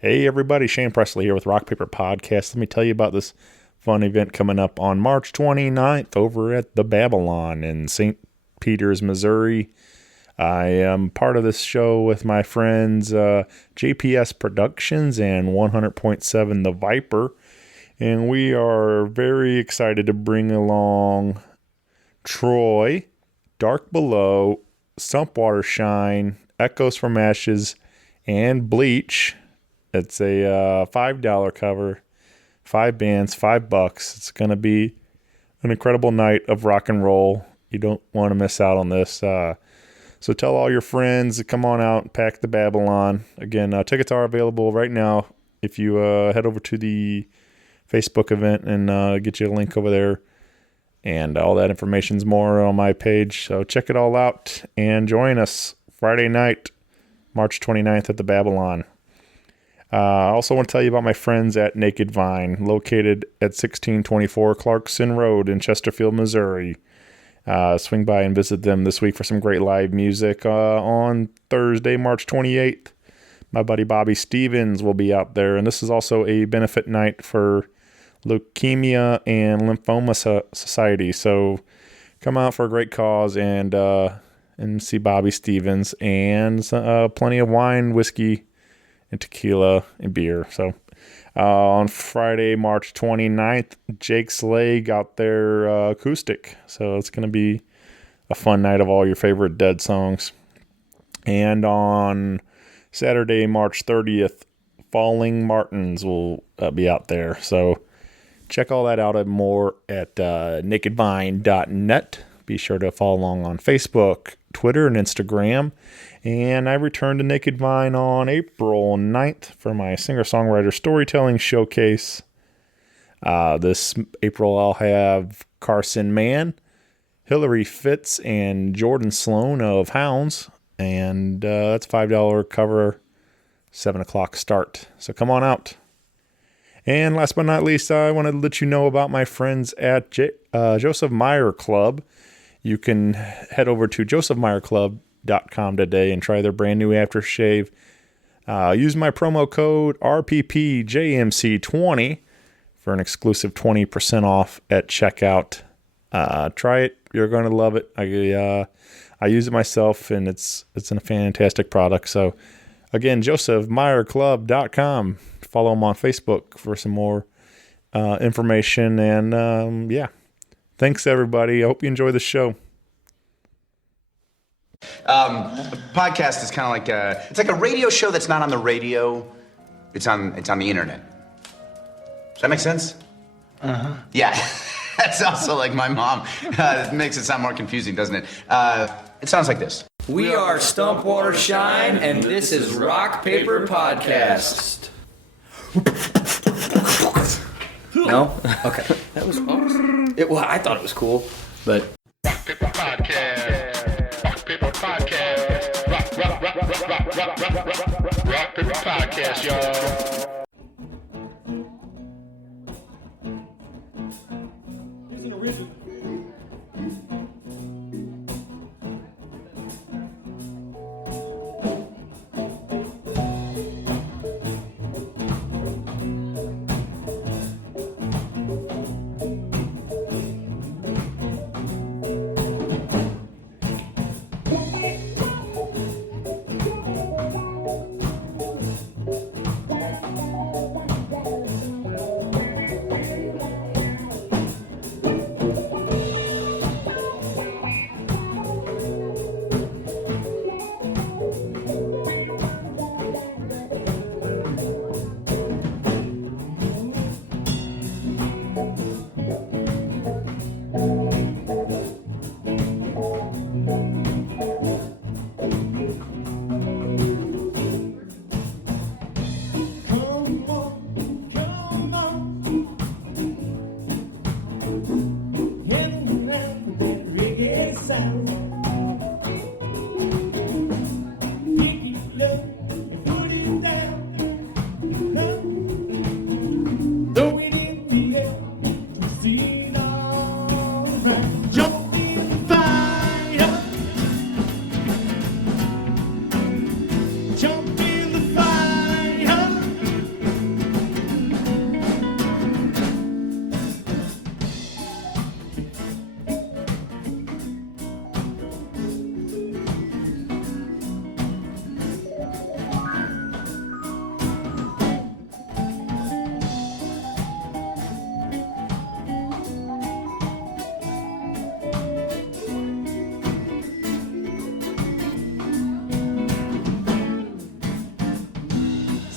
Hey everybody, Shane Presley here with Rock Paper Podcast. Let me tell you about this fun event coming up on March 29th over at the Babylon in St. Peters, Missouri. I am part of this show with my friends JPS Productions and 100.7 The Viper. And we are very excited to bring along Troy, Dark Below, Sumpwater Shine, Echoes from Ashes, and Bleach. It's a $5 cover, 5 bands, $5. It's going to be an incredible night of rock and roll. You don't want to miss out on this. So tell all your friends to come on out and pack the Babylon. Again, tickets are available right now if you head over to the Facebook event and get you a link over there. And all that information's more on my page. So check it all out and join us Friday night, March 29th at the Babylon. I also want to tell you about my friends at Naked Vine, located at 1624 Clarkson Road in Chesterfield, Missouri. Swing by and visit them this week for some great live music. On Thursday, March 28th, my buddy Bobby Stevens will be out there. And this is also a benefit night for Leukemia and Lymphoma Society. So come out for a great cause and see Bobby Stevens and plenty of wine, whiskey, and tequila and beer. So on Friday, March 29th, Jake's Leg out there acoustic. So it's going to be a fun night of all your favorite Dead songs. And on Saturday, March 30th, Falling Martins will be out there. So check all that out and more at nakedvine.net. Be sure to follow along on Facebook, Twitter, and Instagram. And I return to Naked Vine on April 9th for my singer-songwriter storytelling showcase. This April I'll have Carson Mann, Hillary Fitz, and Jordan Sloan of Hounds. And that's $5 cover, 7 o'clock start. So come on out. And last but not least, I want to let you know about my friends at Joseph Meyer Club. You can head over to josephmeyerclub.com today and try their brand new aftershave. Use my promo code RPPJMC20 for an exclusive 20% off at checkout. Try it. You're going to love it. I use it myself, and it's a fantastic product. So, again, josephmeyerclub.com. Follow them on Facebook for some more information. And, thanks, everybody. I hope you enjoy the show. Podcast is kind of like it's like a radio show that's not on the radio. It's on the internet. Does that make sense? Uh-huh. Yeah. That's also like my mom. It makes it sound more confusing, doesn't it? It sounds like this. We are Stumpwater Shine, and this is Rock Paper Podcast. No? Okay. That was awesome. I thought it was cool, but... Rock Paper Podcast. Rock Paper Podcast. Rock Paper Podcast, y'all.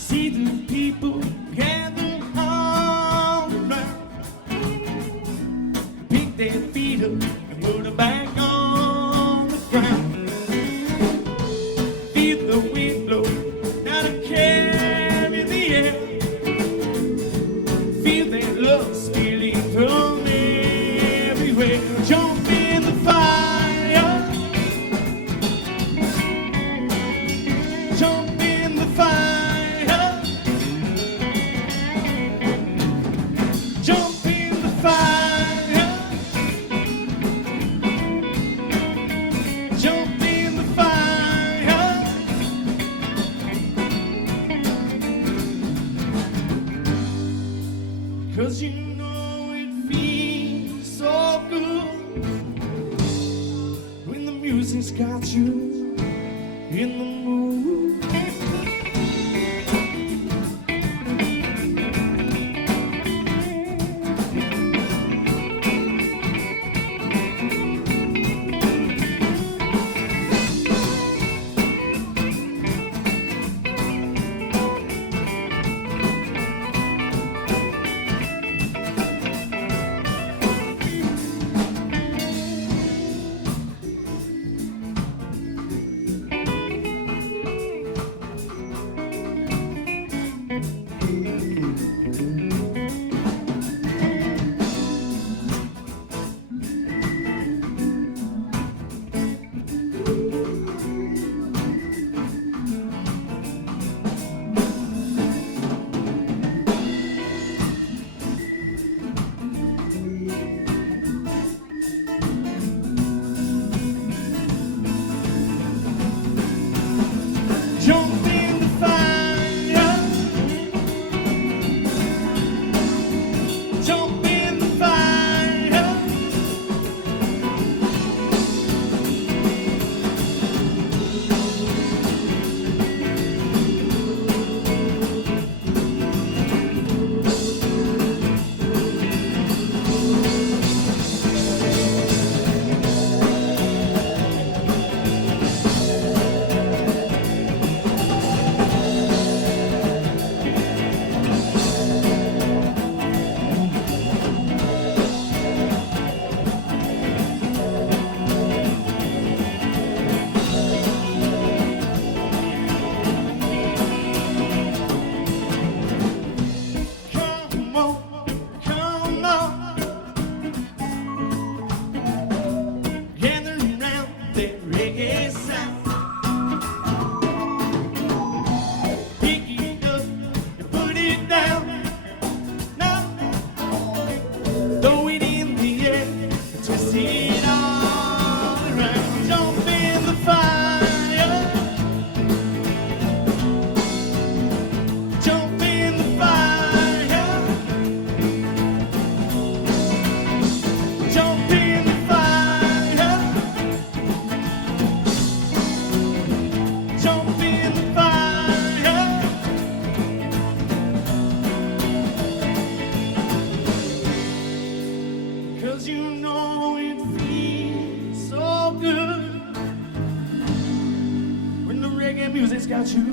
See the people gather all around, pick their feet up and put them back on the ground. Feel the wind blow, not a care in the air. Feel that love spilling from everywhere. Jump in the fire. Jump in the fire. Jump in the fire. Jump in the fire. 'Cause you know it feels so good when the music's got you in the mood. Jump in the fire. Jump in the fire. Come on, come on. Gather around that reggae sound. Pick it up and put it down. Now, throw it in the air and twist it all around. Jump in the fire. Jump in the fire. Jump in the fire. Jump in the fire. 'Cause you know it feels so good when the reggae music's got you in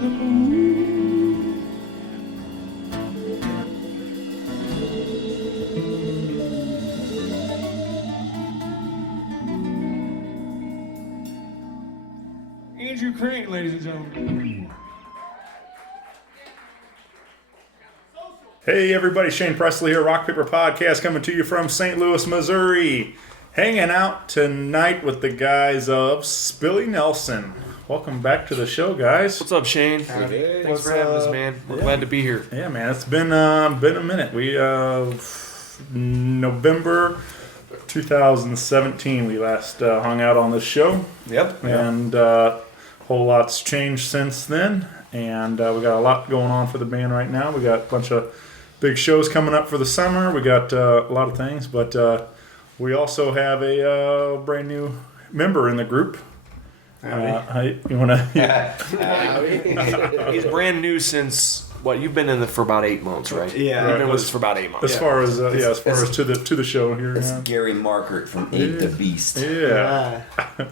the mood. Andrew Crane, ladies and gentlemen. Hey everybody, Shane Presley here, Rock Paper Podcast, coming to you from St. Louis, Missouri. Hanging out tonight with the guys of Spillie Nelson. Welcome back to the show, guys. What's up, Shane? Thanks for having us, man. We're glad to be here. Yeah, man, it's been a minute. We November 2017 we last hung out on this show. Yep. And a whole lot's changed since then. And we got a lot going on for the band right now. We got a bunch of big shows coming up for the summer. We got a lot of things, but we also have a brand new member in the group. You want to? He's brand new since what you've been in it for about 8 months, right? Yeah. You've been with us for about 8 months. As far as to the show here. It's Yeah. Gary Markert from Ape the Beast. Yeah.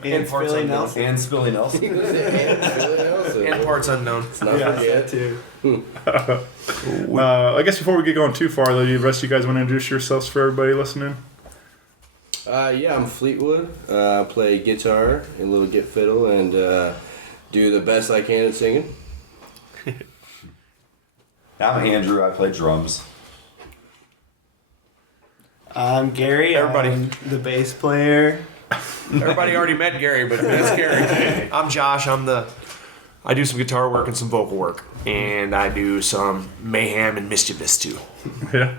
And parts Spillie unknown. Nelson. And Spillie Nelson. And parts unknown. Yeah, too. I guess before we get going too far, though, the rest of you guys want to introduce yourselves for everybody listening? Yeah, I'm Fleetwood. I play guitar, a little git fiddle, and do the best I can at singing. I'm Andrew. I play drums. I'm Gary. Everybody. I'm the bass player. Everybody already met Gary, but that's Gary. I'm Josh. I do some guitar work and some vocal work, and I do some mayhem and mischievous too. Yeah.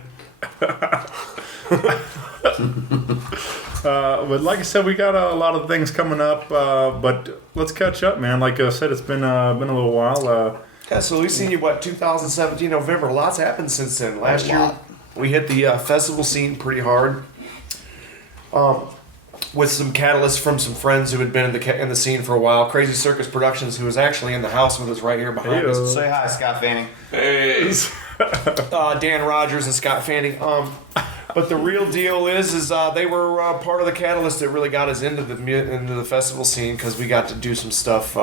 But like I said, we got a lot of things coming up, but let's catch up, man. Like I said, it's been a little while. Yeah, so we've seen you, 2017 November. Lots happened since then. Last year, we hit the festival scene pretty hard. With some catalysts from some friends who had been in the scene for a while. Crazy Circus Productions, who was actually in the house with us right here behind us. Say hi, Scott Fanning. Hey. Dan Rogers and Scott Fanning. But the real deal is they were part of the catalyst that really got us into the festival scene, because we got to do some stuff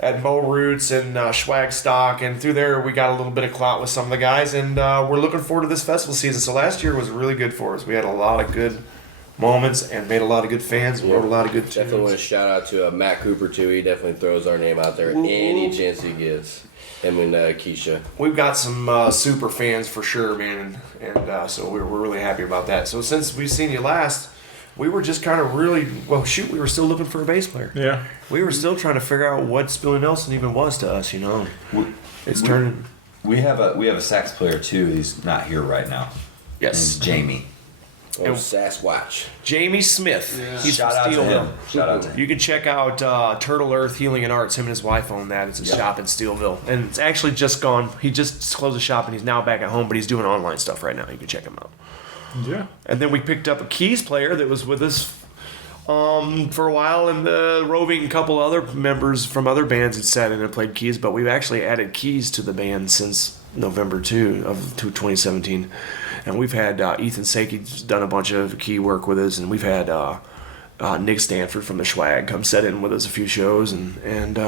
at MoRoots and Schwag Stock, and through there we got a little bit of clout with some of the guys, and we're looking forward to this festival season. So last year was really good for us. We had a lot of good moments and made a lot of good fans and wrote a lot of good Definitely want to shout out to Matt Cooper too. He definitely throws our name out there any chance he gets. Him and Keisha. We've got some super fans for sure, man, and so we're really happy about that. So since we've seen you last, we were just kind of we were still looking for a bass player. Yeah. We were still trying to figure out what Spillie Nelson even was to us, It's turning. We have a sax player too. He's not here right now. Yes. His name's Jamie. Oh, Sasquatch. Jamie Smith. Yeah. He's Shout out from to Steelville. him. Shout out to him. You can check out Turtle Earth Healing and Arts. Him and his wife own that. It's a shop in Steelville. And it's actually just gone. He just closed the shop and he's now back at home, but he's doing online stuff right now. You can check him out. Yeah. And then we picked up a keys player that was with us for a while, and the roving couple other members from other bands had sat in and played keys, but we've actually added keys to the band since November 2017. And we've had Ethan Sakey's done a bunch of key work with us, and we've had Nick Stanford from the Schwag come set in with us a few shows, and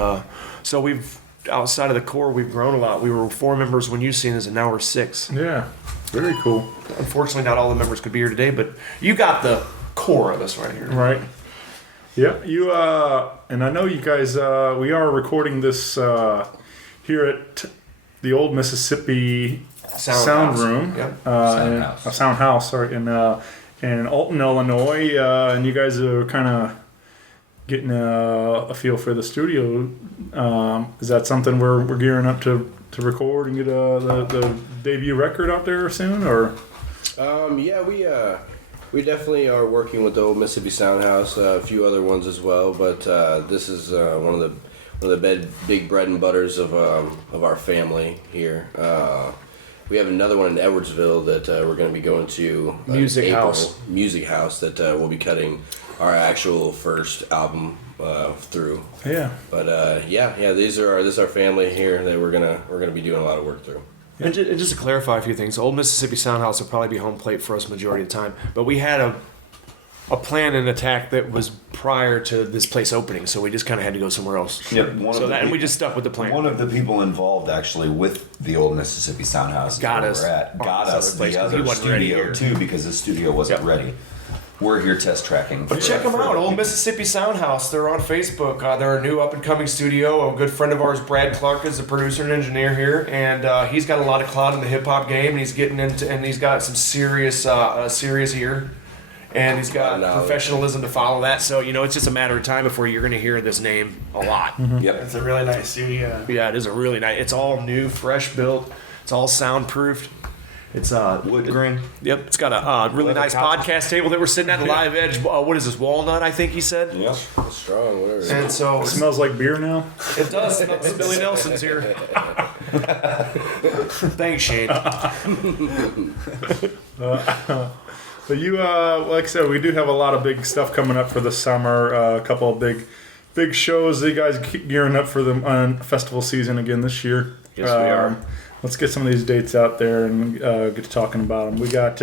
so we've, outside of the core, we've grown a lot. We were 4 members when you seen us, and now we're 6. Yeah. Very cool. Unfortunately, not all the members could be here today, but you got the core of us right here. Right. Yeah. You and I know you guys. We are recording this here at the old Mississippi Sound Room. Yep. Sound House. Sorry, in Alton, Illinois, and you guys are kind of getting a feel for the studio. Is that something we're gearing up to record and get the debut record out there soon, or? Yeah, we definitely are working with the old Mississippi Sound House, a few other ones as well, but this is one of the big bread and butters of our family here. We have another one in Edwardsville that we're going to be going to. Music April. House. Music House that we'll be cutting our actual first album through. Yeah. But yeah, this is our family here that we're gonna be doing a lot of work through. And just to clarify a few things, Old Mississippi Soundhouse will probably be home plate for us majority of the time. But we had a plan and attack that was prior to this place opening, so we just kind of had to go somewhere else. Yeah, and we just stuck with the plan. One of the people involved actually with the old Mississippi Sound House got us the other studio too, because the studio wasn't ready. We're here test tracking. But check them out, Old Mississippi Soundhouse. They're on Facebook. They're a new up-and-coming studio. A good friend of ours, Brad Clark, is the producer and engineer here, and he's got a lot of clout in the hip-hop game, and he's getting into, and he's got some serious ear, and he's got professionalism to follow that. So it's just a matter of time before you're going to hear this name a lot. Mm-hmm. Yep, it's a really nice studio. Yeah, it is a really nice. It's all new, fresh built. It's all soundproofed. It's wood grain. Yep, it's got a really nice podcast table that we're sitting at. Live Edge. What is this? Walnut, I think he said. Yeah, strong. Whatever. And so it smells like beer now. It does. Spillie Nelson's here. Thanks, Shane. But you, like I said, we do have a lot of big stuff coming up for the summer. A couple of big shows. You guys keep gearing up for the festival season again this year. Yes, we are. let's get some of these dates out there and get to talking about them. We got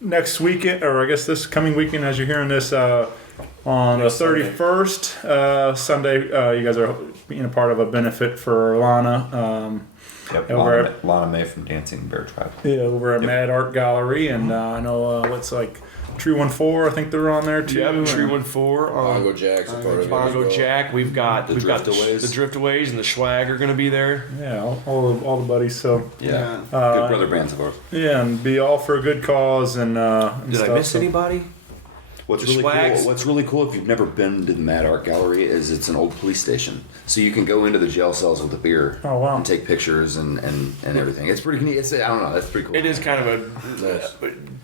next weekend, or I guess this coming weekend, as you're hearing this, on the 31st, Sunday, you guys are being a part of a benefit for Lana. Yep, Over Lana May from Dancing Bear Tribe. Yeah, over at Mad Art Gallery, and I know what's like Tree 14. I think they're on there too. Yep, Tree 14. Bongo Jack's a part of it as Bongo well. Jack. We've got the Driftaways and the Schwag are going to be there. Yeah, all the buddies. So Yeah, good brother bands of ours. yeah, and be all for a good cause and. Did I miss anybody? What's The really Schwags. cool? What's really cool if you've never been to the Mad Art Gallery is it's an old police station, so you can go into the jail cells with a beer Oh, wow. and take pictures and everything. It's pretty neat. I don't know. That's pretty cool. It is kind of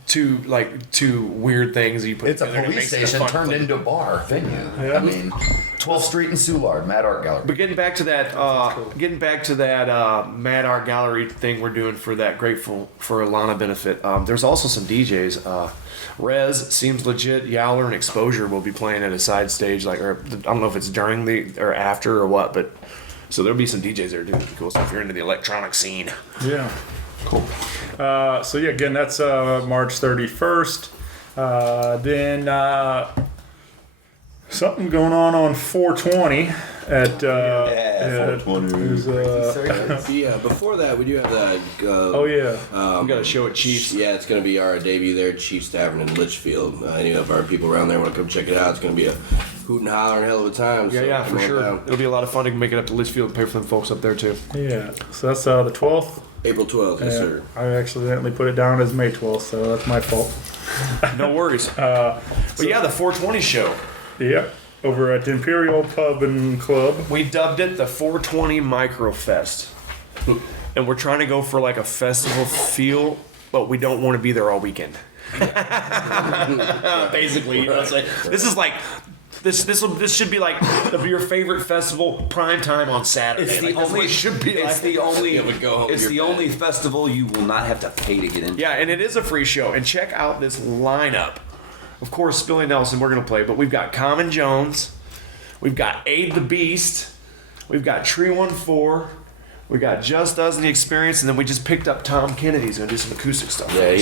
two weird things that you put It's a together. It police makes it a station fun turned place. into a bar venue. Yeah. I mean, 12th Street and Soulard, Mad Art Gallery. But getting back to that, Mad Art Gallery thing we're doing for that Grateful for Lana benefit. There's also some DJs. Rez Seems Legit, Yowler, and Exposure will be playing at a side stage. I don't know if it's during or after or what, but so there'll be some DJs there doing cool stuff. If you're into the electronic scene. Yeah. Cool. So yeah, again, that's March 31st. Then something going on 420 at 420. Yeah, before that, we do have that. oh yeah. We got a show at Chiefs. Yeah, it's going to be our debut there at Chiefs Tavern in Litchfield. Any of our people around there want to come check it out, it's going to be a hoot and holler and hell of a time. So Yeah, come for on sure. down. It'll be a lot of fun to make it up to Litchfield and pay for them folks up there too. Yeah. So that's the 12th. April 12th, yes, sir. I accidentally put it down as May 12th, so that's my fault. No worries. But yeah, the 420 show. Yeah. Over at the Imperial Pub and Club. We dubbed it the 420 Microfest. And we're trying to go for like a festival feel, but we don't want to be there all weekend. Basically, you know what I'm saying? This is like this should be like your favorite festival prime time on Saturday. It's the Like, that's what only it should be It's like. the only. go home, It's you're the back. only festival you will not have to pay to get into. Yeah, and it is a free show. And check out this lineup. Of course, Spillie Nelson, we're going to play, but we've got Common Jones, we've got Aid the Beast, we've got Tree 14, we got Just Us and the Experience, and then we just picked up Tom Kennedy. He's going to do some acoustic stuff. Yeah,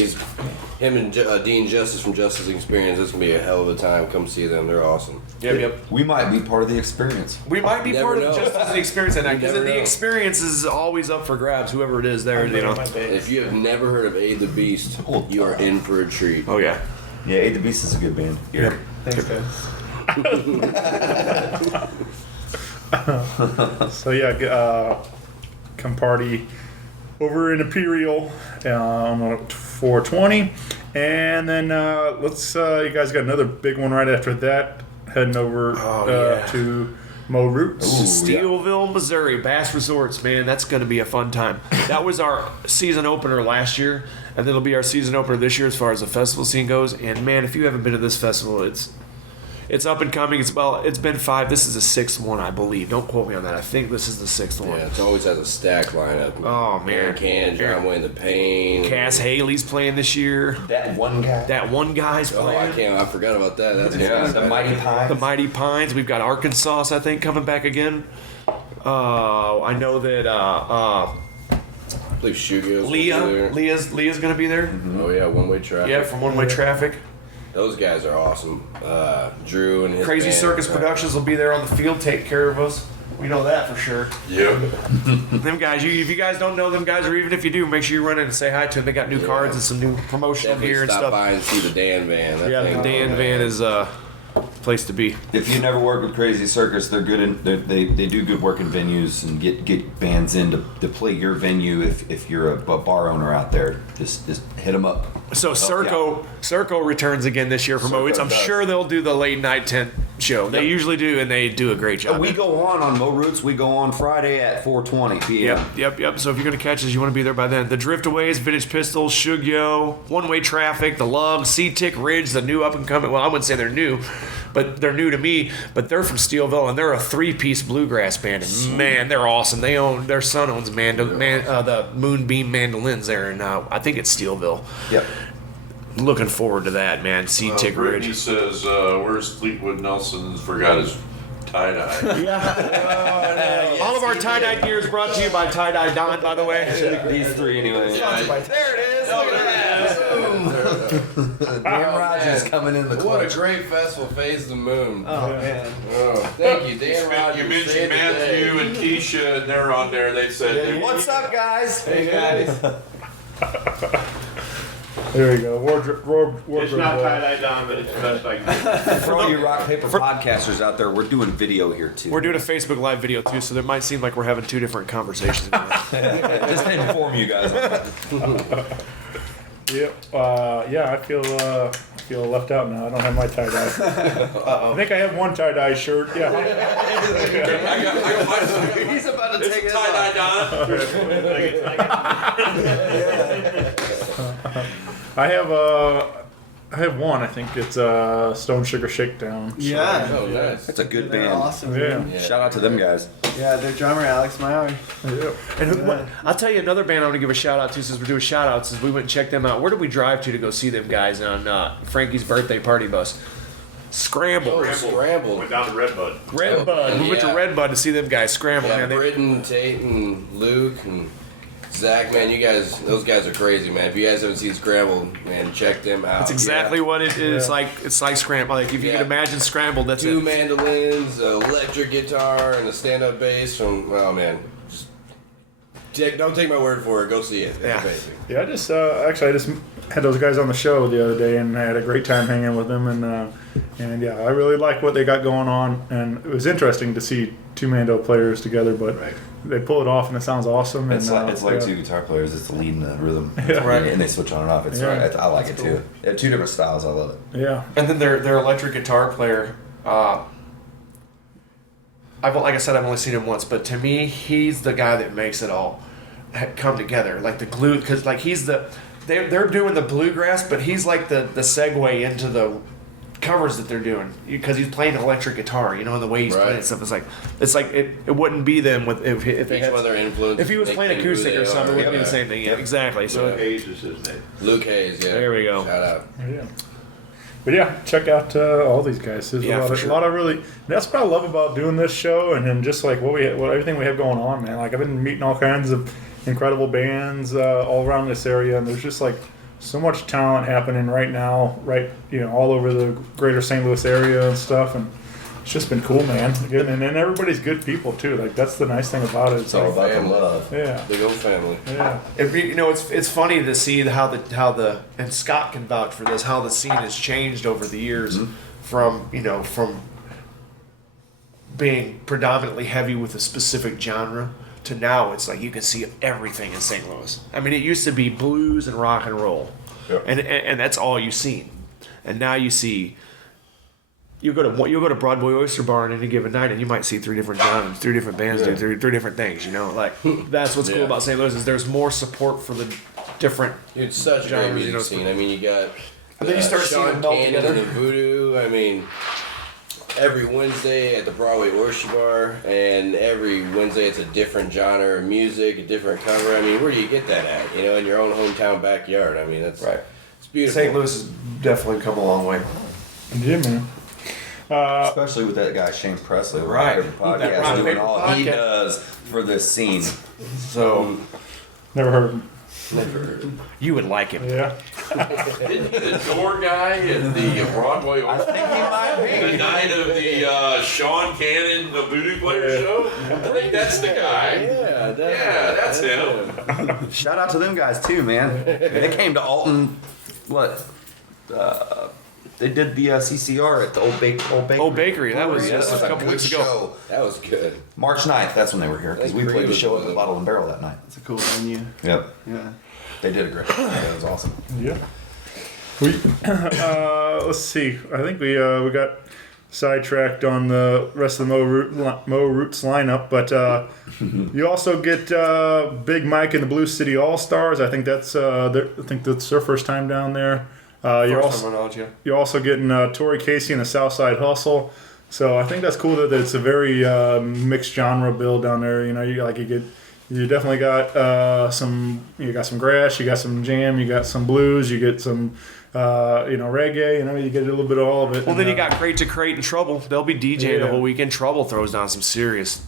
him and Dean Justus from Justus Experience. This is going to be a hell of a time. Come see them. They're awesome. Yep. We might be part of the experience. We might be Never part know. of Just Us and the Experience that night, because never the know. experience is always up for grabs, whoever it is there, you know. If you have never heard of Aid the Beast, you are in for a treat. Oh, yeah. Yeah, Aid the Beast is a good band. Yep. Thanks, guys. So yeah, come party over in Imperial on 420, and then let's. You guys got another big one right after that. Heading over to MoRoots. Steelville, Missouri, Bass Resorts, man, that's going to be a fun time. That was our season opener last year, and then it'll be our season opener this year as far as the festival scene goes. And man, if you haven't been to this festival, it's up and coming. It's been 5. This is the 6th one, I believe. Don't quote me on that. I think this is the 6th one. Yeah, it always has a stack lineup. Oh, man. Aaron Kamm, John Wayne the Pain. Cas Haley's playing this year. That one guy. That one guy's Oh, playing. I forgot about that. That's The Mighty Pines. The Mighty Pines. We've got Arkansas, I think, coming back again. I know that I believe Shoegill's Leah's going to be there. Oh yeah, One Way Traffic. Yeah, from One Way Traffic. Those guys are awesome. Drew and his Crazy band, Circus Productions will be there on the field, take care of us. We know that for sure. Yep. Them guys, if you guys don't know them guys, or even if you do, make sure you run in and say hi to them. They got new cards and some new promotional Definitely gear and stop stuff. by and see the Dan Van. That Yeah, thing- the Dan Van is place to be. If you never worked with Crazy Circus, they're good in they do good work in venues and get bands in to play your venue. If you're a bar owner out there, just hit them up. So Circo returns again this year from MoRoots. I'm sure they'll do the late night tent show. They usually do, and they do a great job. We go on MoRoots. We go on Friday at 4:20 p.m. Yep. So if you're going to catch us, you want to be there by then. The Driftaways, Vintage Pistols, Shugyo, One Way Traffic, The Lug, Sea-Tick Ridge, the new up-and-coming, well, I wouldn't say they're new, but they're new to me, but they're from Steelville, and they're a 3-piece bluegrass band, and man, they're awesome. Their son owns the Moonbeam Mandolins there, and I think it's Steelville. Yep. Looking forward to that, man. Sea-Tick Brittany Ridge. says, where's Fleetwood Nelson? Forgot his tie-dye. All of our tie-dye gear is brought to you by Tie-Dye Don, by the way. These three anyway. There it is. Look at that. Dan Rogers coming in the What a clutch. great festival, Phase the Moon. Oh, man. Oh, thank you, Dan Rogers. You saved mentioned the day. Matthew and Keisha, and they're on there. They said, What's up, guys? Hey, guys. There you go. Wardrobe. it's not tie-dye Don, but it's the best I can do. For all you rock paper podcasters out there, we're doing video here too. We're doing a Facebook Live video, too, so it might seem like we're having two different conversations. just to inform you guys. Yep. Yeah, I feel left out now. I don't have my tie dye. I think I have one tie dye shirt. Yeah. I got my He's about to take It's it off. tie-dye Don. I have one. I think it's Stone Sugar Shakedown. Yeah. Oh, nice. That's a good They're band. awesome. Yeah. man. Shout out to them guys. Yeah, their drummer, Alex Meyer. Yep. And I'll tell you another band I'm going to give a shout out to since we're doing shout outs is we went and checked them out. Where did we drive to go see them guys on Frankie's birthday party bus? Scramble. Oh, Scramble. Went down to Redbud. Redbud. We went to Yeah. Redbud to see them guys scramble, Yeah, man. Britton, Tate, and Luke, and Zach, man, those guys are crazy, man. If you guys haven't seen Scramble, man, check them out. That's exactly what it is. It's like scramble. Like if you Yeah. can imagine scramble, that's Two it. mandolins, an electric guitar, and a stand-up bass from. Oh man, don't take my word for it. Go see it. It's Yeah. amazing. Yeah, I just had those guys on the show the other day, and I had a great time hanging with them, and yeah, I really like what they got going on, and it was interesting to see two Mando players together, but they pull it off, and it sounds awesome. It's and, like yeah. two guitar players. It's the lead and the rhythm, Right. and they switch on and off. It's Yeah. right. I like it too. They have two different styles. I love it. Yeah, And then their electric guitar player. Like I said, I've only seen him once, but to me, he's the guy that makes it all come together. Like the glue, because like he's the. They're doing the bluegrass, but he's like the segue into the covers that they're doing because he's playing electric guitar. You know, and the way he's Right. playing stuff. It's like it wouldn't be them with if they Each had. one of their influence. If he was playing acoustic or something, it wouldn't be the same thing. Yeah, exactly. So Hayes is his name. Luke Hayes, yeah. There we go. Shout out. yeah. But yeah, check out all these guys. There's Yeah, a for lot sure. of really. That's what I love about doing this show, and then just like what everything we have going on, man. Like I've been meeting all kinds of incredible bands all around this area, and there's just like so much talent happening right now, all over the greater St. Louis area and stuff, and it's just been cool, man. And then everybody's good people too. Like that's the nice thing about it. It's all about the love. Yeah, Big old family. yeah. It's funny to see how the and Scott can vouch for this, how the scene has changed over the years from being predominantly heavy with a specific genre to now it's like you can see everything in St. Louis. I mean, it used to be blues and rock and roll, and that's all you seen, and now you see. You go to Broadway Oyster Bar on any given night, and you might see three different genres, three different bands doing three different things. You know, like that's what's cool about St. Louis is there's more support for the different. It's such a great Genres, music you know, scene. I mean, you got And then you start seeing Sean them melt Cannon together. and Voodoo. I mean, every Wednesday at the Broadway Oyster Bar, and every Wednesday it's a different genre of music, a different cover. I mean, where do you get that at? You know, in your own hometown backyard. I mean, that's Right. It's beautiful. St. Louis has definitely come a long way. Yeah, man. Especially with that guy Shane Presley, Right. Rock Paper That Podcast, Rock doing Paper all he Podcast. does for this scene. So Never heard of him. you would like him. Yeah. Isn't he the door guy at the Broadway I think he might the be. night of the Sean Cannon, the voodoo player show? I think that's the guy. Yeah, that's him. Shout out to them guys too, man. They came to Alton. What? They did the CCR at the Old Bakery. Old Bakery, that was Yeah, just a that was couple good weeks ago. show. That was good. March 9th, that's when they were here because we played a show at the Bottle and Barrel that night. It's a cool venue. Yep. Yeah. They did a great job. It was awesome. Yeah. We let's see. I think we got sidetracked on the rest of the MoRoots lineup, but you also get Big Mike and the Blue City All Stars. I think that's their first time down there. You're also getting Tori Casey and the Southside Hustle. So I think that's cool that it's a very mixed genre bill down there. You know, you get You definitely got some. You got some grass. You got some jam. You got some blues. You get some, reggae. You get a little bit of all of it. Well, then you got Crate to Crate and Trouble. They'll be DJing the whole weekend. Trouble throws down some serious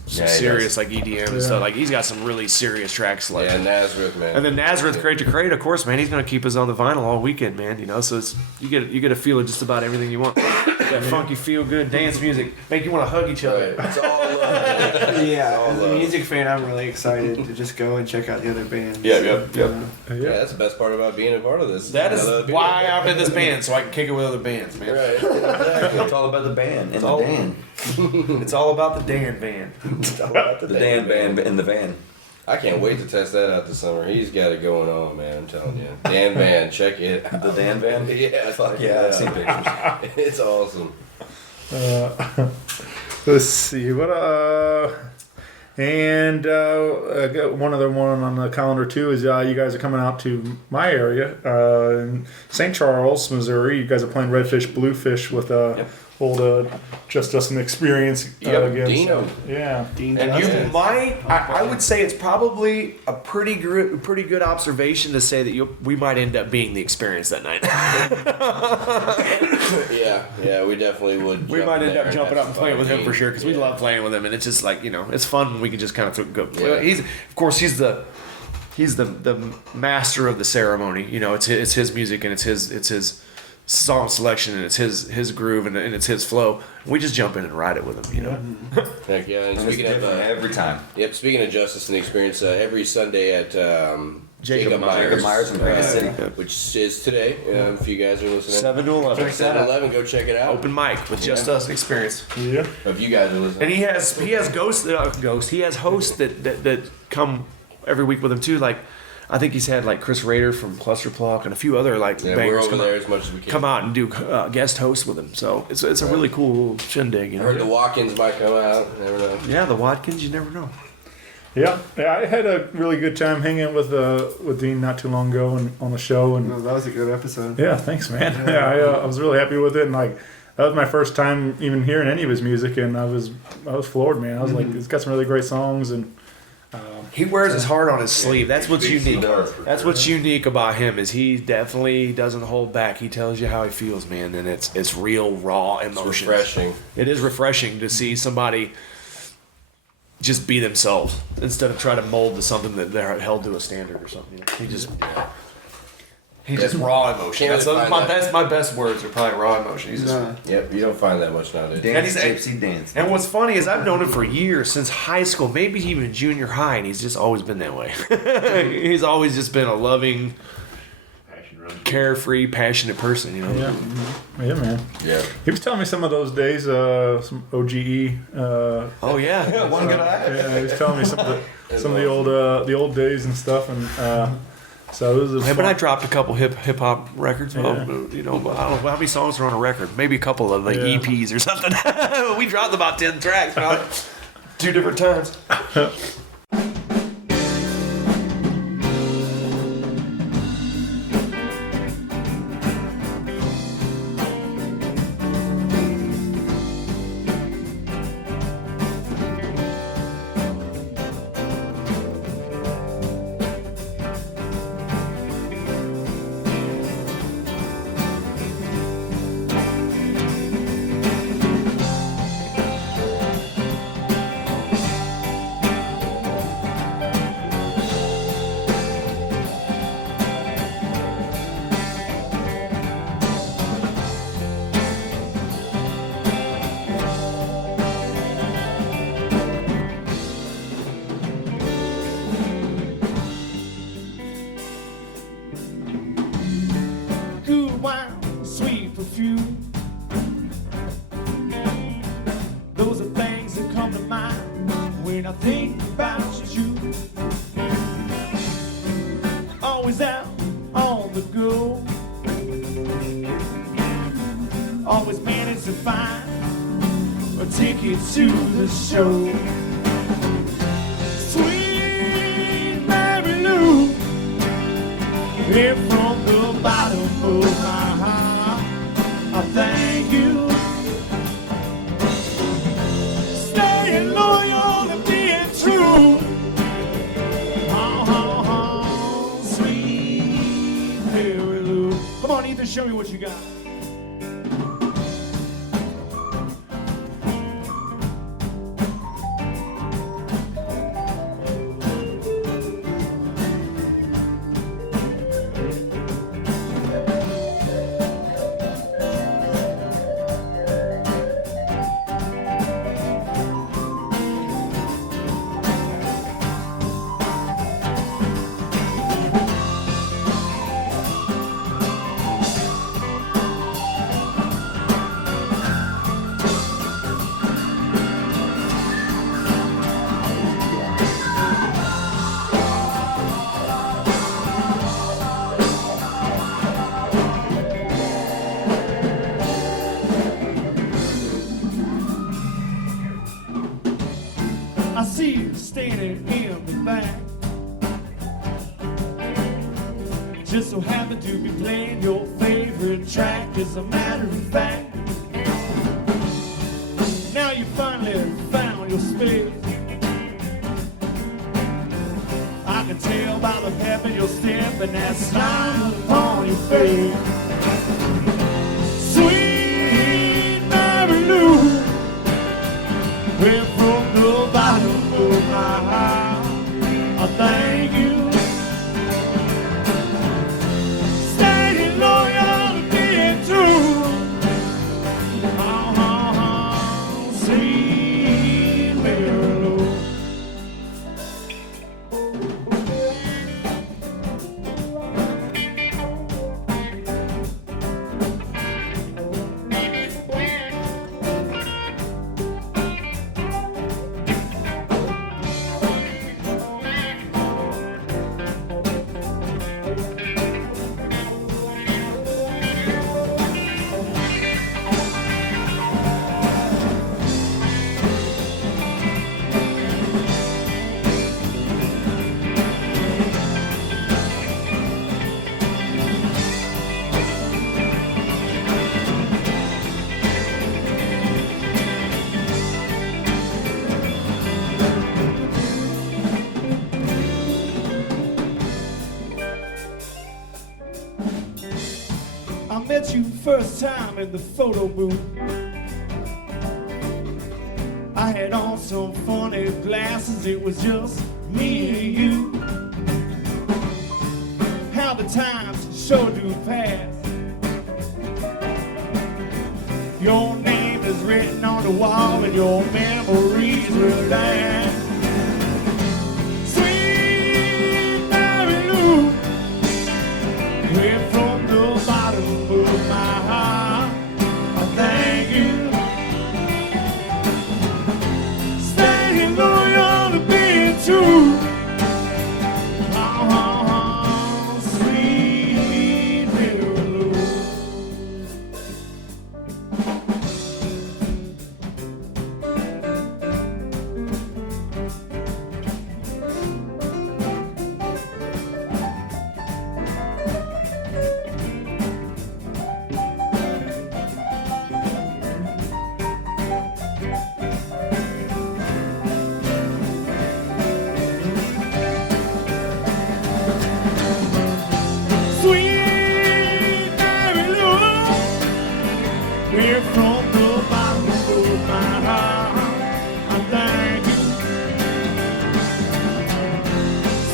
like EDM and stuff. Like he's got some really serious tracks. Like Nazareth, man. And then Nazareth, Crate to Crate, of course, man. He's gonna keep us on the vinyl all weekend, man. So it's you get a feel of just about everything you want. That funky, feel good dance music make you want to hug each other. It's all love. As a music fan, I'm really excited to just go and check out the other bands. Yeah, that's the best part about being a part of this. That is why I'm in this band, so I can kick it with other bands, man. Right, exactly. It's all about the band and the Dan. It's all about the Dan band. The Dan band in the van. I can't wait to test that out this summer. He's got it going on, man. I'm telling you. Dan Van, check it out. The Dan van? Yeah, Fuck yeah, I've seen pictures. It's awesome. Let's see what and I got one other one on the calendar too. Is you guys are coming out to my area in St. Charles, Missouri. You guys are playing Redfish Bluefish with old Justus and Experience again. Dino. Yeah. Dean And Justus. you might, I would say it's probably a pretty good observation to say that we might end up being the Experience that night. Yeah, we definitely would. We might end up jumping up and playing with him game. for sure because we love playing with him, and it's just like it's fun when we can just kind of go. Yeah. He's the master of the ceremony. It's his music and it's his song selection and it's his groove and it's his flow. We just jump in and ride it with him. Heck yeah! And And speaking it's of different every time. Speaking of Justus and the Experience, every Sunday at Jacob Myers in Granite City, which is today. If you guys are listening, 7 to 11. 7-11, go check it out. Open mic with just us Experience. Yeah. If you guys are listening, And he has ghosts. He has hosts that come every week with him too. Like I think he's had like Chris Rader from Cluster Pluck and a few other we're bangers over there as much as we can. come out and do guest hosts with him. So it's a really cool shindig. I heard the Watkins might come out. You never know. Yeah, the Watkins. You never know. Yeah, I had a really good time hanging with Dean not too long ago and on the show, and That was a good episode. yeah, thanks, man. Yeah, I was really happy with it, and like that was my first time even hearing any of his music, and I was floored, man. I was like, he's got some really great songs, and He wears his heart on his sleeve. That's what's speaks unique. to the heart. That's what's unique about him is he definitely doesn't hold back. He tells you how he feels, man, and it's real raw emotion. Refreshing. It is refreshing to see somebody just be themselves instead of try to mold to something that they're held to a standard or something. He just raw emotion. Can't That's really find my best words are probably raw emotion. He's just, Yep, you don't find that much nowadays. Dance, And gypsy dance. and what's funny is I've known him for years, since high school, maybe even junior high, and he's just always been that way. He's always just been a loving, carefree, passionate person, yeah, man. Yeah. He was telling me some of those days, some OGE. Oh yeah. One good eye. Yeah, he was telling me some of the old days and stuff, and so it was. Yeah, but I dropped a couple hip hop records. Well, I don't know how many songs are on a record. Maybe a couple of EPs or something. We dropped about 10 tracks, probably 2 different times. Good wine, sweet perfume. Those are things that come to mind when I think about you. Always out on the go. Always manage to find a ticket to the show. Sweet Mary Lou. Here from the bottom of my heart, I thank you. Staying loyal and being true. Ethan, show me what you got. I see you standing in the back. Just so happen to be playing your favorite track. As a matter of fact, now you finally found your space. I can tell by the pep in your step and that smile upon your face. Sweet Mary Lou, where from the bottom of my heart, I thank you. Staying loyal to being true. Sweet Mary Lou. I met you first time in the photo booth. I had on some funny glasses, it was just me and you. How the times sure do pass. Your name is written on the wall and your memories will last. Sweet Mary Lou, we're from the bottom of my heart, I thank you. Staying loyal to being true. Sweet Mary Lou. We're from the bottom of my heart, I thank you.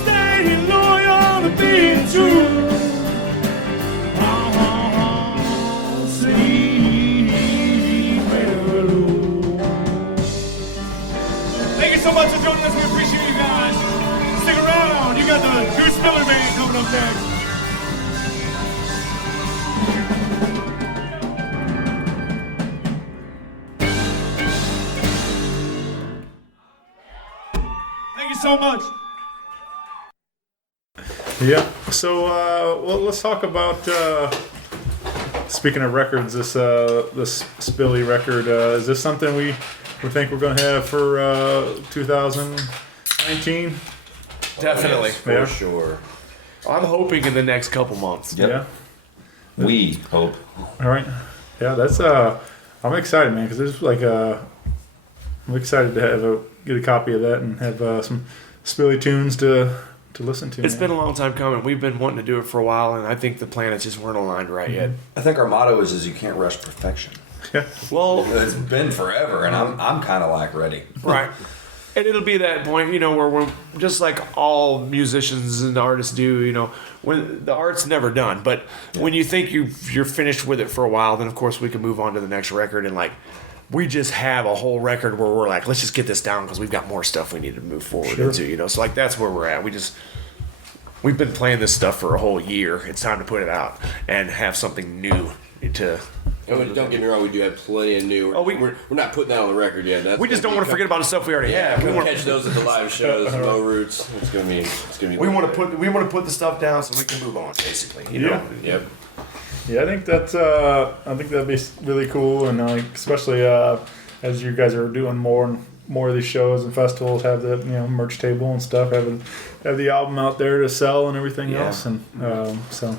Staying loyal to being true. Sweet Mary Lou. Thank you so much for joining us. We appreciate you guys. Stick around. You got the Goose Miller Band coming up next. So much. Yeah. So, well, let's talk about. Speaking of records, this Spillie record, is this something we think we're going to have for 2019? Definitely, for sure. I'm hoping in the next couple months. Yep. Yeah. We hope. All right. Yeah, that's. I'm excited, man, because there's like I'm excited to get a copy of that and have some Spillie tunes to to listen to. It's man. been a long time coming. We've been wanting to do it for a while, and I think the planets just weren't aligned right yet. I think our motto is you can't rush perfection. Well, it's been forever, and I'm kind of like ready. Right. And it'll be that point, where we're just like all musicians and artists do, when the art's never done. But when you think you're finished with it for a while, then of course we can move on to the next record. And like, we just have a whole record where we're like, let's just get this down because we've got more stuff we need to move forward into, So like, that's where we're at. We've been playing this stuff for a whole year. It's time to put it out and have something new to. Don't get me wrong, we do have plenty of new. We're not putting that on the record yet. We just don't want to forget about the stuff we already have. We want to catch those at the live shows, MoRoots. It's gonna be. We want to put the stuff down so we can move on, basically. Yep. Yeah, I think that'd be really cool, and especially as you guys are doing more of these shows and festivals, have the merch table and stuff, have the album out there to sell and everything else, and so.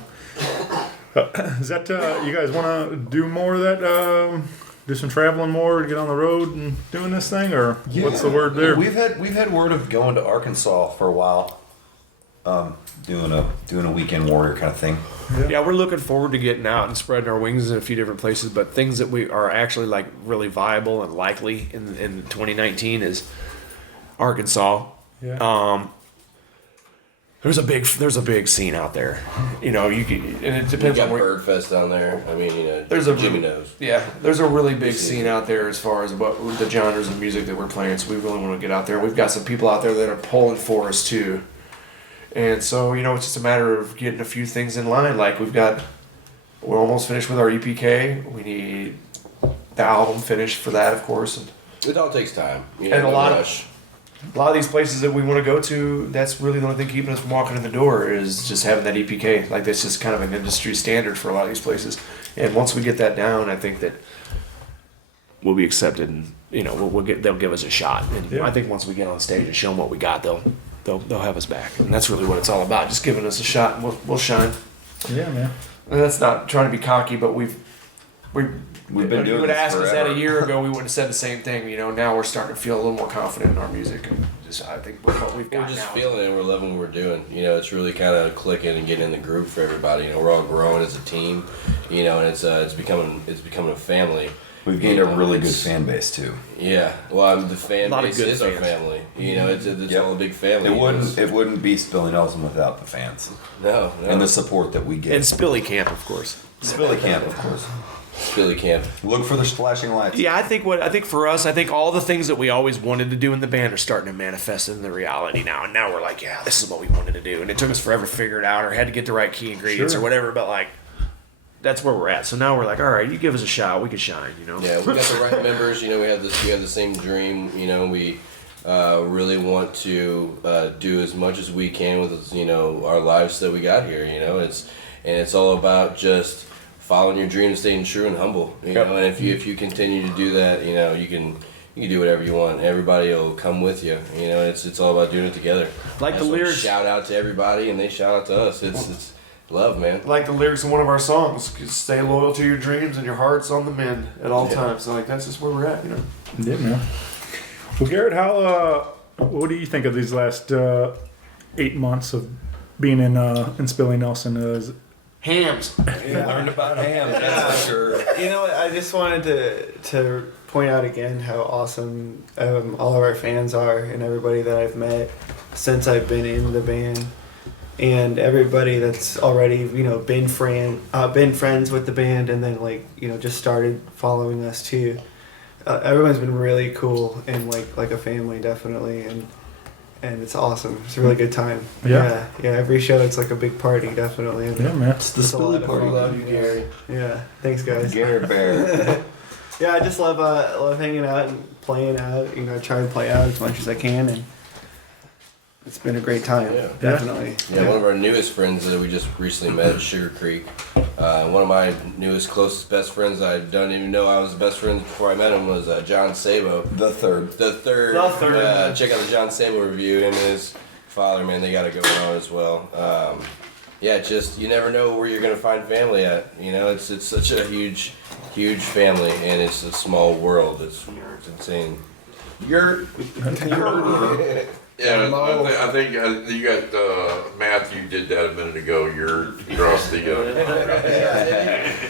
Is that you guys want to do more of that? Do some traveling more to get on the road and doing this thing, or what's the word there? We've had word of going to Arkansas for a while, doing a weekend warrior kind of thing. Yeah, we're looking forward to getting out and spreading our wings in a few different places. But things that we are actually like really viable and likely in 2019 is Arkansas. Yeah. There's a big scene out there, and it depends on where. Birdfest down there. I mean, there's Jimmy knows. Yeah, there's a really big scene out there as far as what the genres of music that we're playing. So we really want to get out there. We've got some people out there that are pulling for us too, and so it's just a matter of getting a few things in line. Like we're almost finished with our EPK. We need the album finished for that, of course, and it all takes time. And a lot of these places that we want to go to, that's really the only thing keeping us from walking in the door is just having that EPK. Like, that's just kind of an industry standard for a lot of these places. And once we get that down, I think that we'll be accepted, and they'll give us a shot. And I think once we get on stage and show them what we got, they'll have us back. And that's really what it's all about, just giving us a shot, and we'll shine. Yeah, man. And that's not trying to be cocky, but we've been doing this. You would ask us that a year ago, we would have said the same thing. Now we're starting to feel a little more confident in our music, and I think with what we've got we're just now. feeling it, and we're loving what we're doing. It's really kind of clicking and getting in the groove for everybody. We're all growing as a team, and it's becoming a family. We've gained a really good fan base too. Yeah, well, the fan base is our family. It's all a big family. It wouldn't be Spillie Nelson without the fans. No, and the support that we get. And Spillie Camp, of course. Spillie Camp, of course. Spillie Camp. Look for the flashing lights. Yeah, I think for us, all the things that we always wanted to do in the band are starting to manifest in the reality now. And now we're like, yeah, this is what we wanted to do. And it took us forever to figure it out, or had to get the right key ingredients or whatever. But like, that's where we're at. So now we're like, all right, you give us a shot, we can shine. Yeah, we got the right members. We have the same dream. We really want to do as much as we can with our lives that we got here. It's all about just following your dreams, staying true and humble. And if you continue to do that, you can do whatever you want. Everybody will come with you. It's all about doing it together. Like the lyrics. Shout out to everybody, and they shout out to us. It's love, man. Like the lyrics in one of our songs, stay loyal to your dreams and your heart's on the mend at all times. So that's just where we're at, Yeah, man. Well, Garrett, what do you think of these last 8 months of being in Spillie Nelson? Hams. Learned about hams, that's for sure. I just wanted to point out again how awesome all of our fans are, and everybody that I've met since I've been in the band, and everybody that's already been friends with the band, and then just started following us too. Everyone's been really cool and like a family, definitely, and it's awesome. It's a really good time. Yeah. Every show it's like a big party, definitely. Yeah, man. It's the Spillie party. Love you, Gary. Yeah, thanks, guys. Gary Bear. Yeah, I just love hanging out and playing out. I try and play out as much as I can, and it's been a great time. Yeah. Definitely. Yeah, one of our newest friends that we just recently met at Sugar Creek. One of my newest, closest best friends I don't even know I was best friend before I met him was John Sabo. The third. Check out the John Sabo review. Him and his father, man, they got to go on as well. You never know where you're gonna find family at. It's such a huge family, and it's a small world. It's insane. Yeah, I think you got Matthew did that a minute ago. You're off the.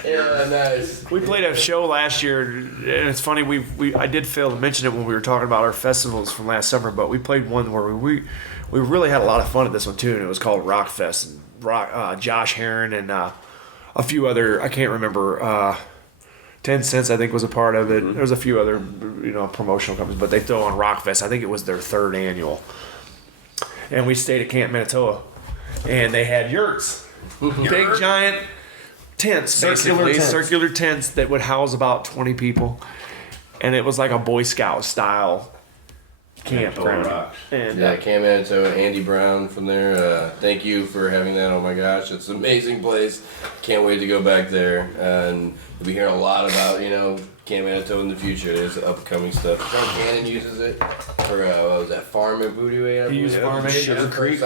Yeah, nice. We played a show last year, and it's funny. I did fail to mention it when we were talking about our festivals from last summer, but we played one where we really had a lot of fun at this one too, and it was called Rock Fest. And Josh Heron and a few other, I can't remember. 10 Cents, I think, was a part of it. There was a few other, promotional companies, but they throw on Rockfest. I think it was their 3rd annual. And we stayed at Camp Manitoba, and they had yurts, big giant tents, circular tents that would house about 20 people, and it was like a Boy Scout style campground. And Camp Manitoba, Andy Brown from there. Thank you for having that. Oh my gosh, it's an amazing place. Can't wait to go back there. And we'll be hearing a lot about Camp Manitoba in the future. There's upcoming stuff. John Cannon uses it for what was that Farm and Voodoo Aid? He used Farm Aid. Sugar Creek's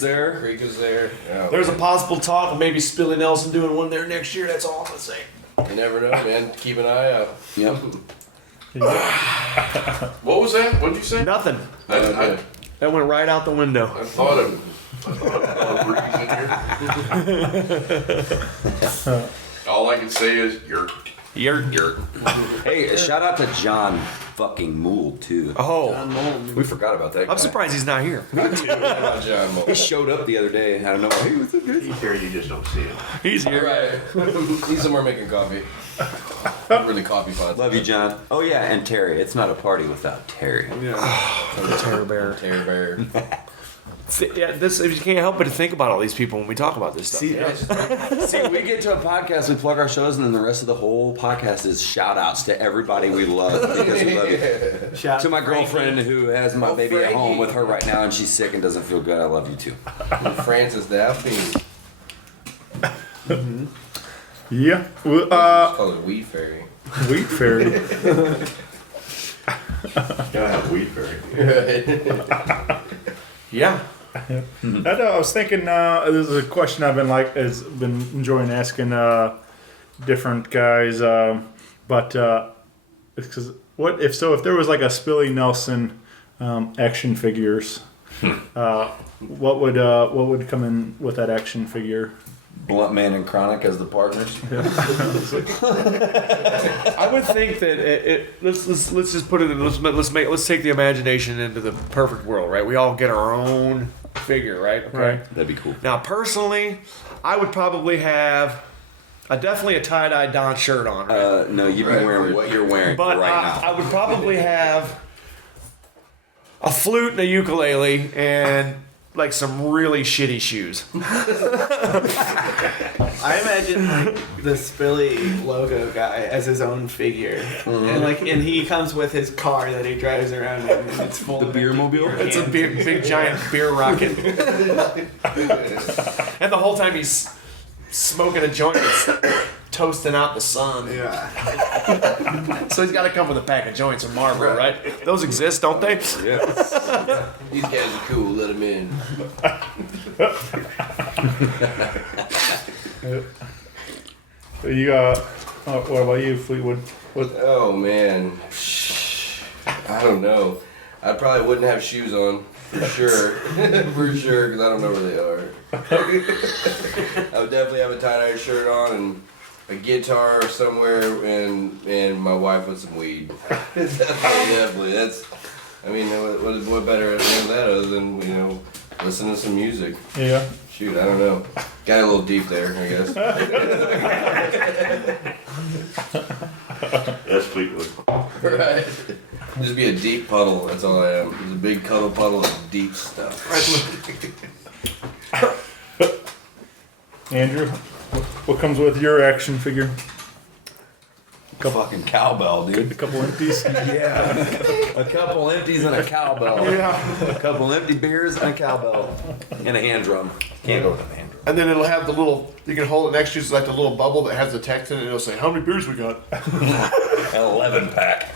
there. Creek is there. Oh, there's a possible talk of maybe Spillie Nelson doing one there next year. That's all I'm gonna say. You never know, man. Keep an eye out. Yep. What was that? What did you say? Nothing. I That went right out the window. thought of in here. All I can say is you're. Hey, shout out to John fucking Mould too. Oh, we forgot about that. I'm surprised he's not here. About John Moore. He showed up the other day. I don't know. Hey, what's up, guys? He's here, you just don't see him. He's here. Right. He's somewhere making coffee. Really coffee pots. Love you, John. Oh yeah, and Terry. It's not a party without Terry. Terror Bear. Terry Bear. Yeah, you can't help but to think about all these people when we talk about this stuff. See, we get to a podcast, we plug our shows, and then the rest of the whole podcast is shout outs to everybody we love because we love you. Shout to my girlfriend who has my baby at home with her right now and she's sick and doesn't feel good. I love you too. Francis Daphne. Yeah. Well, It's called a Weed Fairy. Wheat Fairy. Gotta have weed fairy. Yeah. I was thinking. This is a question I've been enjoying asking different guys. But it's 'cause if there was like a Spillie Nelson action figures, what would come in with that action figure? Blunt Man and Chronic as the partners. I would think that let's just put it in. Let's take the imagination into the perfect world, right? We all get our own figure, right? Okay. Right. That'd be cool. Now, personally, I would probably have definitely a tie-dye Don shirt on. Right? No, you've been wearing what you're wearing But right now. I would probably have a flute and a ukulele and like some really shitty shoes. I imagine like the Spillie logo guy as his own figure, and he comes with his car that he drives around in, and it's full The of beer empty mobile? beer It's a cans. big giant beer rocket. And the whole time he's smoking a joint that's toasting out the sun. Yeah. So he's got to come with a pack of joints or Marlboro, right? Those exist, don't they? Yes. These guys are cool. Let them in. You got. What about you, Fleetwood? Oh man, I don't know. I probably wouldn't have shoes on for sure, because I don't know where they are. I would definitely have a tie-dye shirt on and a guitar somewhere, and my wife with some weed. Definitely. I mean, what better than that other than listen to some music. Yeah. Shoot, I don't know. Got a little deep there, I guess. That's Fleetwood. Right. Just be a deep puddle, that's all I am. Just a big cuddle puddle of deep stuff. Andrew, what comes with your action figure? Fucking cowbell, dude. A couple empties. Yeah. A couple empties and a cowbell. Yeah. A couple empty beers and a cowbell. And a hand drum. Can't go without a hand drum. And then it'll have the little, you can hold it next to you, it's like the little bubble that has the text in it, and it'll say, how many beers we got? An 11-pack.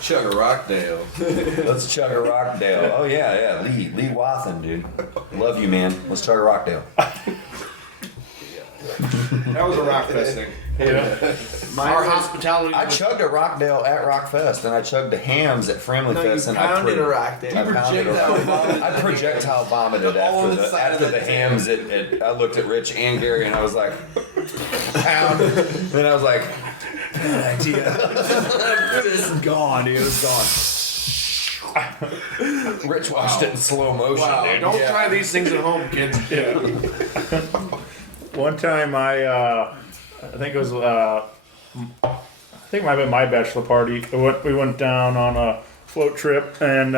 Chug a Rockdale. Let's chug a Rockdale. Oh, yeah. Lee Wathen, dude. Love you, man. Let's chug a Rockdale. That was a rock fest thing. Our hospitality. I chugged a Rockdale at Rockfest, and I chugged a Hams at Family No, Fest, you and pounded a Rockdale. I projectile vomited after the Hams. I looked at Rich and Gary, and I was like, pound. Then I was like, bad idea. It's gone, dude. It was gone. Rich watched it in slow motion. Wow. Dude. Don't try these things at home, kids. Yeah. One time I think it was I think it might have been my bachelor party. We went down on a float trip and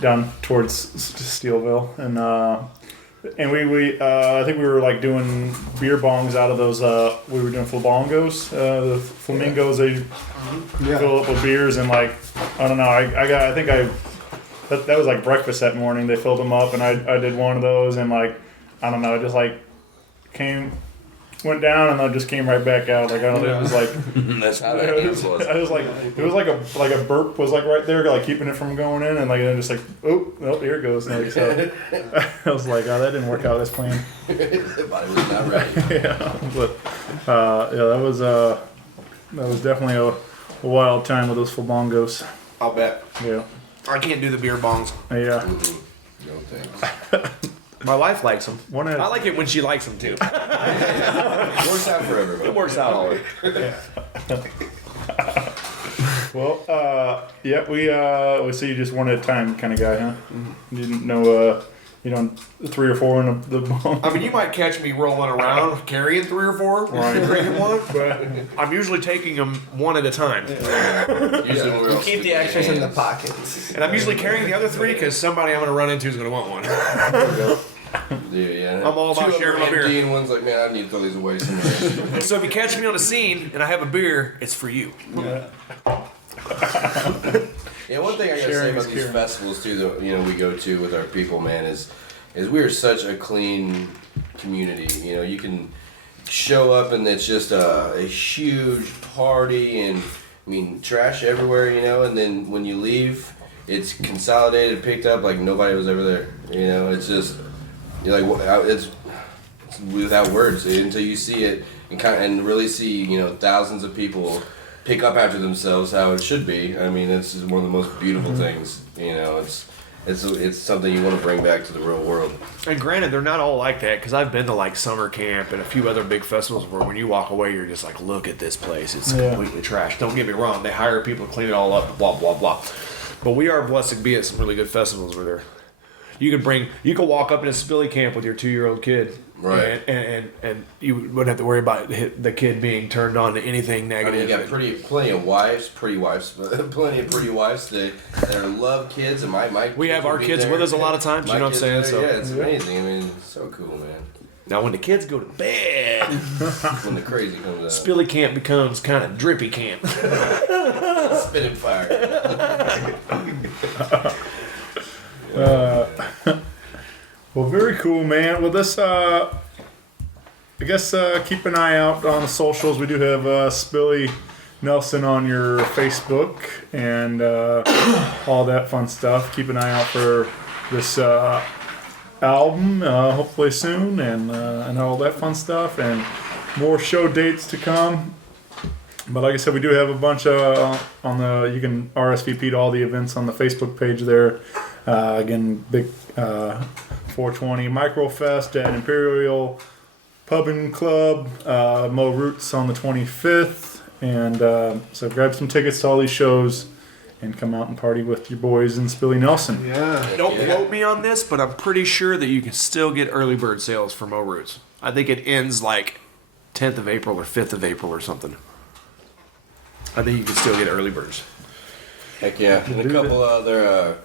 down towards Steelville and we I think we were like doing beer bongs out of those we were doing flabongos, the flamingos they fill up with beers, and like I don't know, that was like breakfast that morning. They filled them up and I did one of those, and like I don't know, it just like went down and then just came right back out. Like I don't know, it was like that's how that was. I was like, it was like a burp was like right there, like keeping it from going in, and like then just like oh here it goes. Like, so I was like, oh, that didn't work out as planned. The body was not ready. Yeah, but that was definitely a wild time with those flabongos. I'll bet. Yeah. I can't do the beer bongs. Yeah. No thanks. My wife likes them. I like it when she likes them too. Works out for everybody. It works out all right. Well, we see you just one at a time kind of guy, huh? You didn't know, you don't 3 or 4 in the bong. I mean, you might catch me rolling around carrying 3 or 4, drinking one, but I'm usually taking them one at a time. Usually when we're all Keep the extras in the pockets. And I'm usually carrying the other 3 because somebody I'm going to run into is going to want one. Yeah. I'm all about sharing my beer. And one's like, man, I need to throw these away somewhere. So if you catch me on a scene and I have a beer, it's for you. Yeah. Yeah, one thing I gotta say about these festivals too that we go to with our people, man, is we're such a clean community. You can show up and it's just a huge party, and I mean trash everywhere, and then when you leave, it's consolidated, picked up like nobody was ever there. It's just you're like it's without words until you see it and really see thousands of people pick up after themselves how it should be. I mean, it's one of the most beautiful things. It's something you want to bring back to the real world. And granted, they're not all like that, because I've been to like summer camp and a few other big festivals where when you walk away, you're just like, look at this place. It's completely trash. Don't get me wrong. They hire people to clean it all up, blah, blah, blah. But we are blessed to be at some really good festivals where they're... You could walk up in a Spillie camp with your 2-year-old kid, right? And you wouldn't have to worry about the kid being turned on to anything negative. You got plenty of pretty wives that love kids, and my we have our kids with us a lot of times. You know what I'm saying? So yeah, it's amazing. I mean, it's so cool, man. Now when the kids go to bed, when the crazy comes out, Spillie camp becomes kind of drippy camp. Spitting fire. Well, very cool, man. Well, this, I guess, keep an eye out on the socials. We do have Spillie Nelson on your Facebook and all that fun stuff. Keep an eye out for this album, hopefully soon, and all that fun stuff, and more show dates to come. But like I said, we do have a bunch you can RSVP to all the events on the Facebook page there. Again, big 420 Microfest at Imperial Pub and Club, MoRoots on the 25th. And so grab some tickets to all these shows and come out and party with your boys in Spillie Nelson. Yeah. Don't quote me on this, but I'm pretty sure that you can still get early bird sales for MoRoots. I think it ends like 10th of April or 5th of April or something. I think you can still get early birds. Heck yeah. And a couple other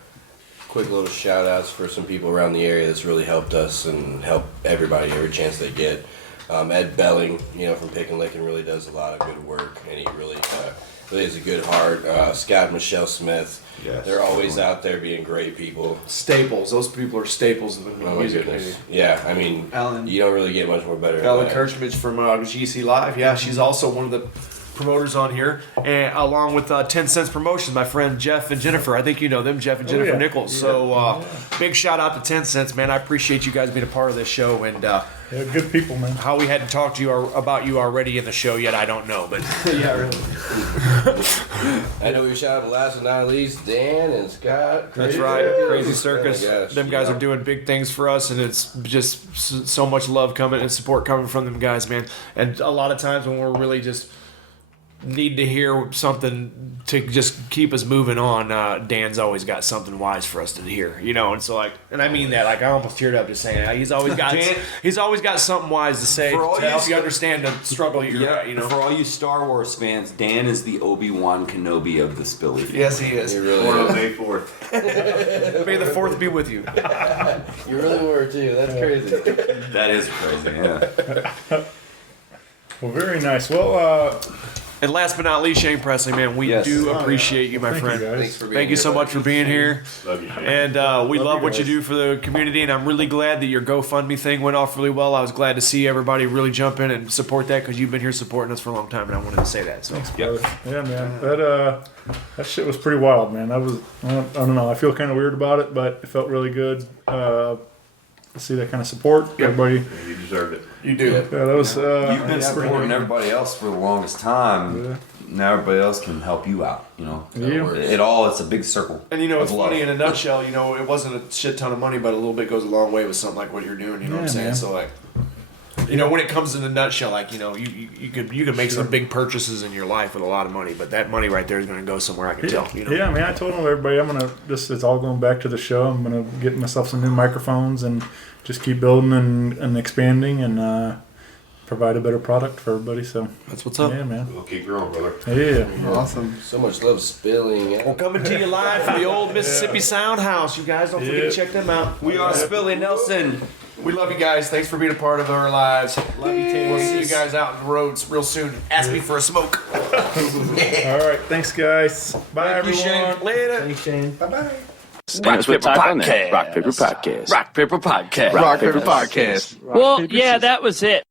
quick little shout outs for some people around the area that's really helped us and help everybody every chance they get. Ed Belling, from Pick and Lickin' really does a lot of good work, and he really has a good heart. Scott and Michelle Smith, yes, they're always out there being great people. Staples. Those people are staples in the music community. Yeah, I mean, you don't really get much more better. Ellen Kirchmich from GC Live. Yeah, she's also one of the promoters on here, and along with 10 Cents Promotions, my friend Jeff and Jennifer. I think you know them, Jeff and Jennifer Nichols. Yeah. So big shout out to 10 Cents, man. I appreciate you guys being a part of this show, and good people, man. How we hadn't talked to you about you already in the show yet, I don't know, but yeah, really. I know we shout out last but not least Dan and Scott. That's right, Crazy Circus. Them guys are doing big things for us, and it's just so much love coming and support coming from them guys, man. And a lot of times when we're really just need to hear something to just keep us moving on, Dan's always got something wise for us to hear, you know. And so and I mean that, I almost teared up just saying it. He's always got something wise to say to help you understand the struggle you're at, you know. For all you Star Wars fans, Dan is the Obi-Wan Kenobi of the Spillie. Yes, he is. He really is. May 4th. May the 4th be with you. You really were too. That's crazy. That is crazy. Yeah. Well, very nice. Well. And last but not least, Shane Presley, man, we do appreciate you, my friend. Thank you so much for being here. Love you. And we love what you do for the community, and I'm really glad that your GoFundMe thing went off really well. I was glad to see everybody really jump in and support that because you've been here supporting us for a long time, and I wanted to say that. So, Yeah, man. That shit was pretty wild, man. I don't know. I feel kind of weird about it, but it felt really good. To see that kind of support, everybody. Yeah, you deserved it. You do. Yeah, that was. You've been supporting everybody else for the longest time. Yeah. Now everybody else can help you out. You know, Yeah. it's a big circle. And you know, it's of love. funny in a nutshell. You know, it wasn't a shit ton of money, but a little bit goes a long way with something like what you're doing. You know what I'm saying? Man. So you know, when it comes in a nutshell, you know, you could make some big purchases in your life with a lot of money, but that money right there is going to go somewhere. I can tell. You know? Yeah, man. I told everybody it's all going back to the show. I'm gonna get myself some new microphones and just keep building and expanding and provide a better product for everybody. So that's what's up. Yeah, man. We'll keep growing, brother. Yeah. Awesome. So much love spilling. We're coming to you live from the old Mississippi Sound House. You guys don't forget to check them out. We are Spillie Nelson. We love you guys. Thanks for being a part of our lives. Love you too. We'll see you guys out on the roads real soon. Ask me for a smoke. All right. Thanks, guys. Bye, Thank you, everyone. Shane. Later. Thanks, Shane. Bye-bye. Rock Paper Podcast. Rock Paper Podcast. Rock Paper Podcast. Rock Paper Podcast. Well, yeah, that was it.